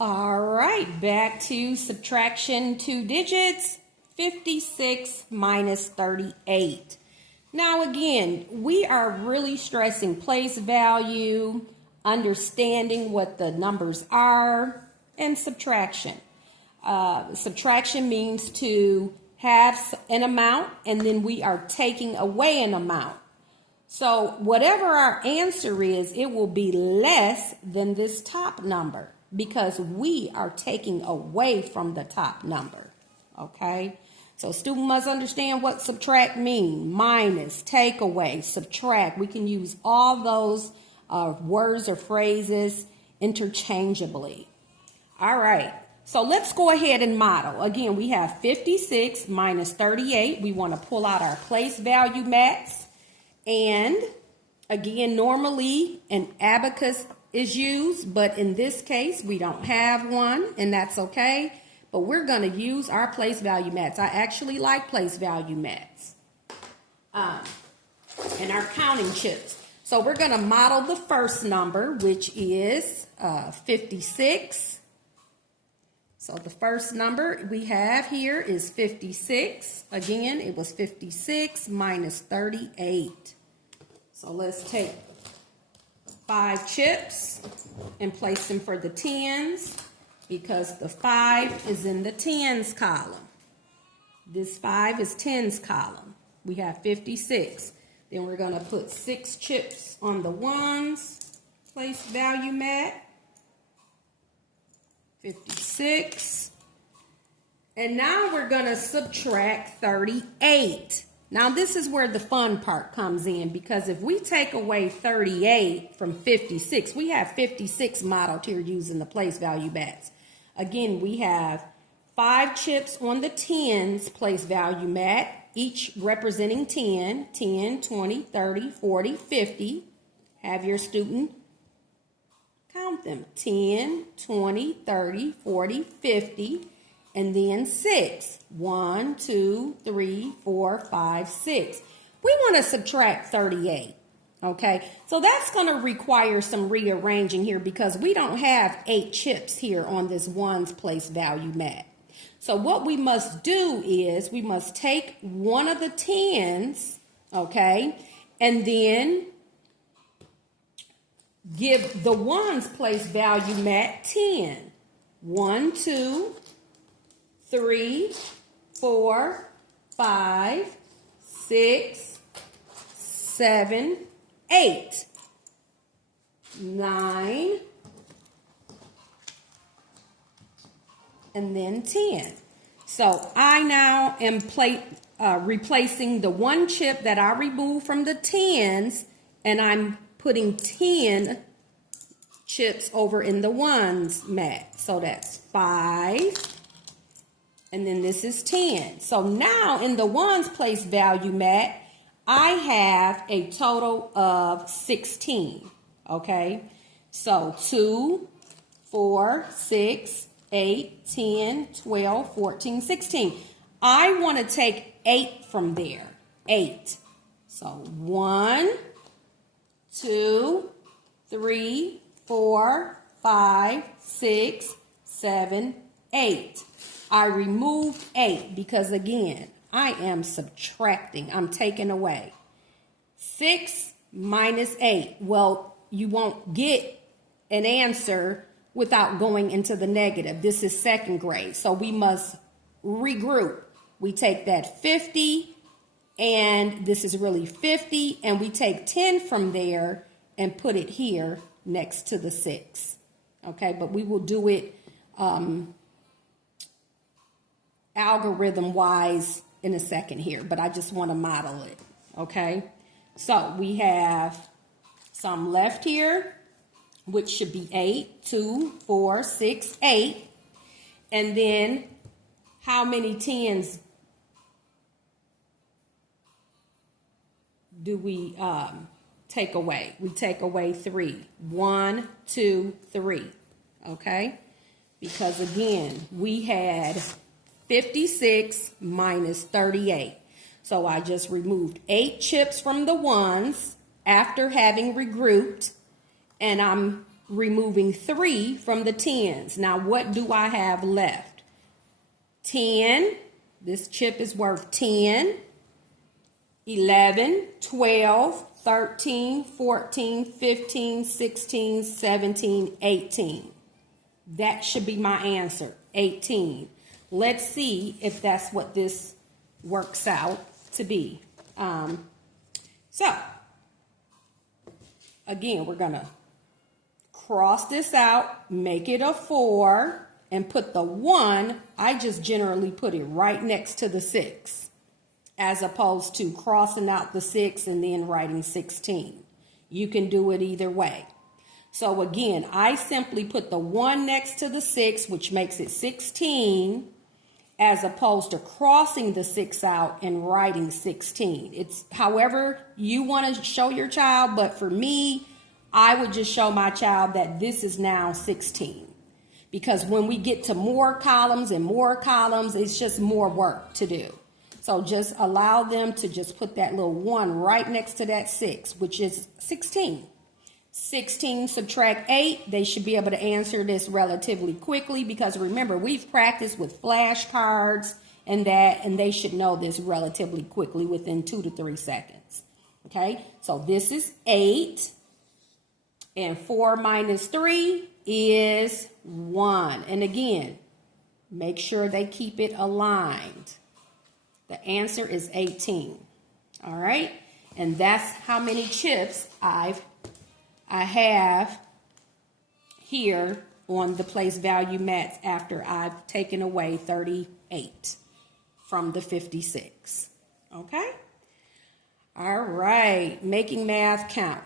All right, back to subtraction 2 digits, 56 minus 38. Now again, we are really stressing place value, understanding what the numbers are, and subtraction. Subtraction means to have an amount and then we are taking away an amount. So whatever our answer is, it will be less than this top number because we are taking away from the top number, okay? So student must understand what subtract means. Minus, take away, subtract. We can use all those words or phrases interchangeably. All right, so let's go ahead and model. Again, we have 56 minus 38. We want to pull out our place value mats. And again, normally an abacus is used, but in this case, we don't have one, and that's okay. But we're going to use our place value mats. I actually like place value mats and our counting chips. So we're going to model the first number, which is 56. So the first number we have here is 56. Again, it was 56 minus 38. So let's take 5 chips and place them for the tens because the 5 is in the tens column. This 5 is tens column. We have 56. Then we're going to put 6 chips on the ones, place value mat, 56. And now we're going to subtract 38. Now this is where the fun part comes in because if we take away 38 from 56, we have 56 modeled here using the place value mats. Again, we have 5 chips on the tens place value mat, each representing 10, 10, 20, 30, 40, 50. Have your student count them, 10, 20, 30, 40, 50. And then 6. 1, 2, 3, 4, 5, 6. We want to subtract 38. Okay, so that's going to require some rearranging here because we don't have 8 chips here on this ones place value mat. So what we must do is we must take one of the tens, okay, and then give the ones place value mat 10. 1, 2, 3, 4, 5, 6, 7, 8, 9, and then 10. So I now am replacing the 1 chip that I removed from the tens, and I'm putting 10 chips over in the ones mat. So that's 5. And then this is 10. So now in the ones place value mat, I have a total of 16. Okay. So 2, 4, 6, 8, 10, 12, 14, 16. I want to take 8 from there. 8. So 1, 2, 3, 4, 5, 6, 7, 8. I removed 8 because, again, I am subtracting. I'm taking away. 6 minus 8. Well, you won't get an answer without going into the negative. This is second grade, so we must regroup. We take that 50, and this is really 50, and we take 10 from there and put it here next to the 6. Okay, but we will do it algorithm-wise in a second here, but I just want to model it, okay? So we have some left here, which should be 8, 2, 4, 6, 8. And then how many tens do we take away? We take away 3. 1, 2, 3, okay? Because again, we had 56 minus 38. So I just removed 8 chips from the ones after having regrouped, and I'm removing 3 from the 10s. Now, what do I have left? 10. This chip is worth 10, 11, 12, 13, 14, 15, 16, 17, 18. That should be my answer, 18. Let's see if that's what this works out to be. So, again, we're going to cross this out, make it a 4, and put the 1, I just generally put it right next to the 6, as opposed to crossing out the 6 and then writing 16. You can do it either way. So again, I simply put the 1 next to the 6, which makes it 16, as opposed to crossing the 6 out and writing 16. It's however you want to show your child, but for me, I would just show my child that this is now 16. Because when we get to more columns, it's just more work to do. So just allow them to just put that little 1 right next to that 6, which is 16. 16 subtract 8, they should be able to answer this relatively quickly because remember, we've practiced with flashcards and they should know this relatively quickly within 2 to 3 seconds. Okay, so this is 8, and 4 minus 3 is 1. And again, make sure they keep it aligned. The answer is 18. All right, and that's how many chips I have here on the place value mats after I've taken away 38 from the 56. Okay? All right, making math count.